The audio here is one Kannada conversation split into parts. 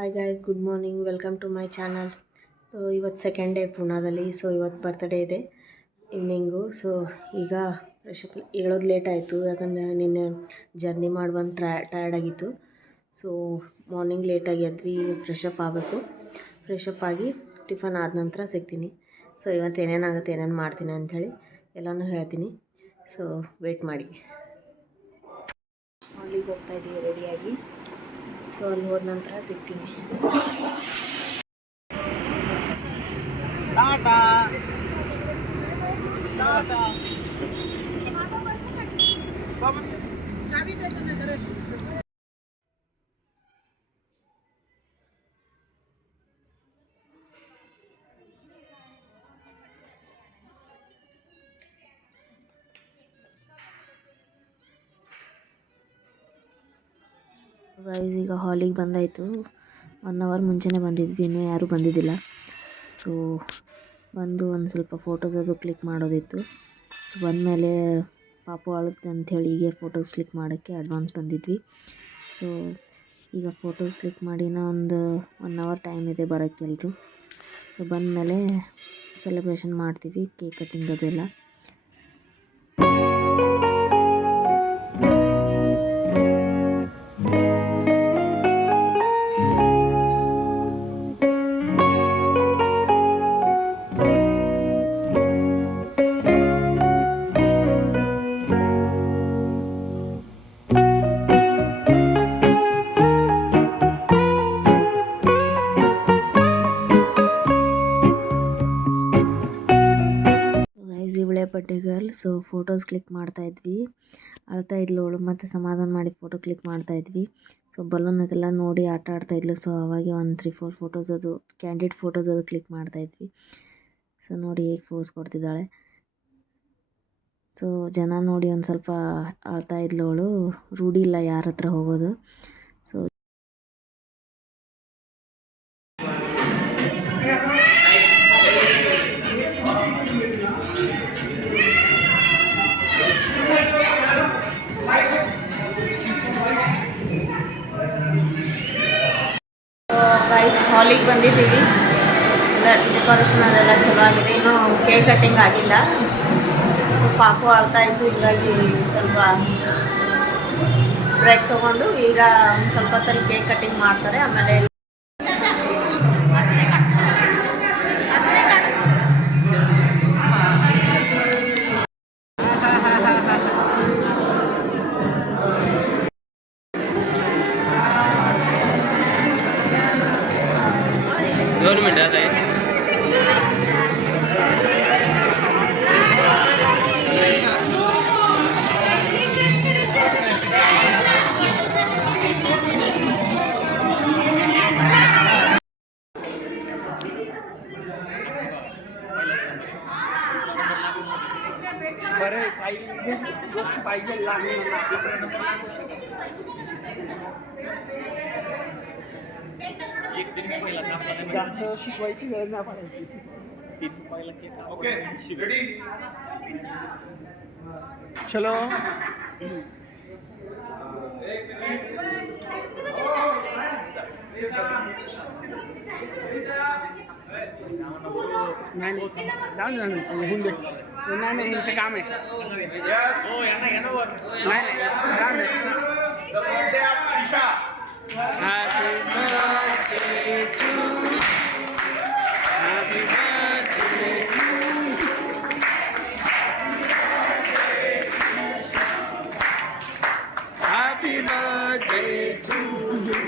Hi guys, good morning, welcome to my channel. ಇವತ್ತು ಸೆಕೆಂಡ್ ಡೇ ಪುಣಾದಲ್ಲಿ. ಇವತ್ತು ಬರ್ತ್ಡೇ ಇದೆ ಈವ್ನಿಂಗು. ಈಗ ಫ್ರೆಶಪ್ ಹೇಳೋದು ಲೇಟ್ ಆಯಿತು, ಯಾಕಂದರೆ ನಿನ್ನೆ ಜರ್ನಿ ಮಾಡಿ ಬಂದು ಟಯರ್ಡ್ ಆಗಿತ್ತು. ಮಾರ್ನಿಂಗ್ ಲೇಟಾಗಿ ಎದ್ವಿ. ಫ್ರೆಶಪ್ ಆಗಬೇಕು. ಫ್ರೆಶಪ್ ಆಗಿ ಟಿಫನ್ ಆದ ನಂತರ ಸಿಗ್ತೀನಿ. ಇವತ್ತು ಏನೇನಾಗುತ್ತೆ, ಏನೇನು ಮಾಡ್ತೀನಿ ಅಂಥೇಳಿ ಎಲ್ಲನೂ ಹೇಳ್ತೀನಿ. ವೆಯ್ಟ್ ಮಾಡಿ. ಅಲ್ಲಿಗೆ ಹೋಗ್ತಾಯಿದ್ದೀವಿ ರೆಡಿಯಾಗಿ. ಅಲ್ಲಿ ಹೋದ ನಂತರ ಸಿಗ್ತೀನಿ. ಗೈಸ್, ಈಗ ಹಾಲಿಗೆ ಬಂದಾಯಿತು. 1 ಅವರ್ ಮುಂಚೆನೇ ಬಂದಿದ್ವಿ, ಇನ್ನೂ ಯಾರೂ ಬಂದಿದ್ದಿಲ್ಲ. ಬಂದು ಒಂದು ಸ್ವಲ್ಪ ಫೋಟೋಸ್ ಅದು ಕ್ಲಿಕ್ ಮಾಡೋದಿತ್ತು. ಬಂದಮೇಲೆ ಪಾಪು ಅಳುತ್ತೆ ಅಂಥೇಳಿ ಹೀಗೆ ಫೋಟೋಸ್ ಕ್ಲಿಕ್ ಮಾಡೋಕ್ಕೆ ಅಡ್ವಾನ್ಸ್ ಬಂದಿದ್ವಿ. ಈಗ ಫೋಟೋಸ್ ಕ್ಲಿಕ್ ಮಾಡಿನ ಒಂದು 1 ಅವರ್ ಟೈಮ್ ಇದೆ ಬರೋಕ್ಕೆ ಎಲ್ಲರೂ. ಬಂದಮೇಲೆ ಸೆಲೆಬ್ರೇಷನ್ ಮಾಡ್ತೀವಿ, ಕೇಕ್ ಕಟ್ಟಿಂಗ್ ಅದೆಲ್ಲ. Birthday girl. ಫೋಟೋಸ್ ಕ್ಲಿಕ್ ಮಾಡ್ತಾಯಿದ್ವಿ. ಅಳ್ತಾ ಇದ್ಲು ಅವಳು, ಮತ್ತು ಸಮಾಧಾನ ಮಾಡಿ ಫೋಟೋ ಕ್ಲಿಕ್ ಮಾಡ್ತಾಯಿದ್ವಿ. ಬಲೂನ್ ಅದೆಲ್ಲ ನೋಡಿ ಆಟ ಆಡ್ತಾಯಿದ್ಲು. ಅವಾಗೆ ಒಂದು 3-4 ಫೋಟೋಸ್ ಅದು ಕ್ಯಾಂಡಿಡ್ ಫೋಟೋಸ್ ಅದು ಕ್ಲಿಕ್ ಮಾಡ್ತಾಯಿದ್ವಿ. ನೋಡಿ ಹೇಗೆ ಫೋಸ್ ಕೊಡ್ತಿದ್ದಾಳೆ. ಜನ ನೋಡಿ ಒಂದು ಸ್ವಲ್ಪ ಅಳ್ತಾ ಇದ್ಲು ಅವಳು. ರೂಢಿ ಇಲ್ಲ ಯಾರ ಹತ್ರ ಹೋಗೋದು. ಗೈಸ್, ಹಾಲಿಗೆ ಬಂದಿದ್ದೀವಿ. ಡೆಕೋರೇಷನ್ ಅದೆಲ್ಲ ಚಲೋ ಆಗಿದೆ. ಇನ್ನೂ ಕೇಕ್ ಕಟ್ಟಿಂಗ್ ಆಗಿಲ್ಲ. ಪಾಪು ಅಳ್ತಾ ಇತ್ತು, ಹೀಗಾಗಿ ಸ್ವಲ್ಪ ಬ್ರೇಕ್ ತೊಗೊಂಡು ಈಗ ಒಂದು ಸ್ವಲ್ಪ ಹೊತ್ತಲ್ಲಿ ಕೇಕ್ ಕಟ್ಟಿಂಗ್ ಮಾಡ್ತಾರೆ. ಆಮೇಲೆ गवर्नमेंट आता है. बरे काही गोष्ट पाहिजे लागली जास्त शिकवायची गरज नाही पडायची. ओके, रेडी, चलो. नाही होऊन दे. नाही यांचं काम आहे. Happy birthday to you. Happy birthday to you. Happy birthday to you.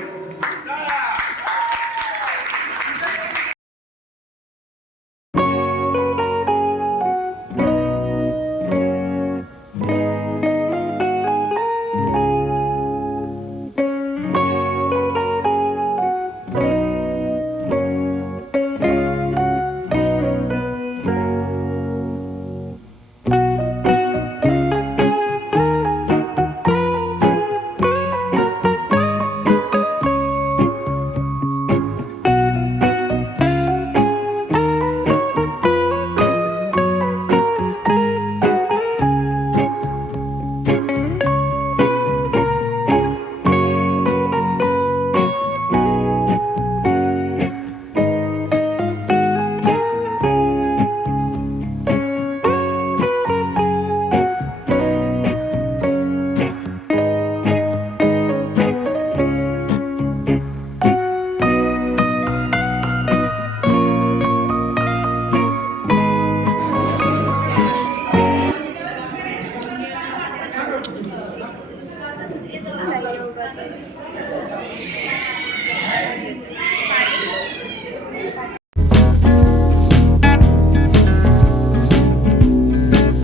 चलो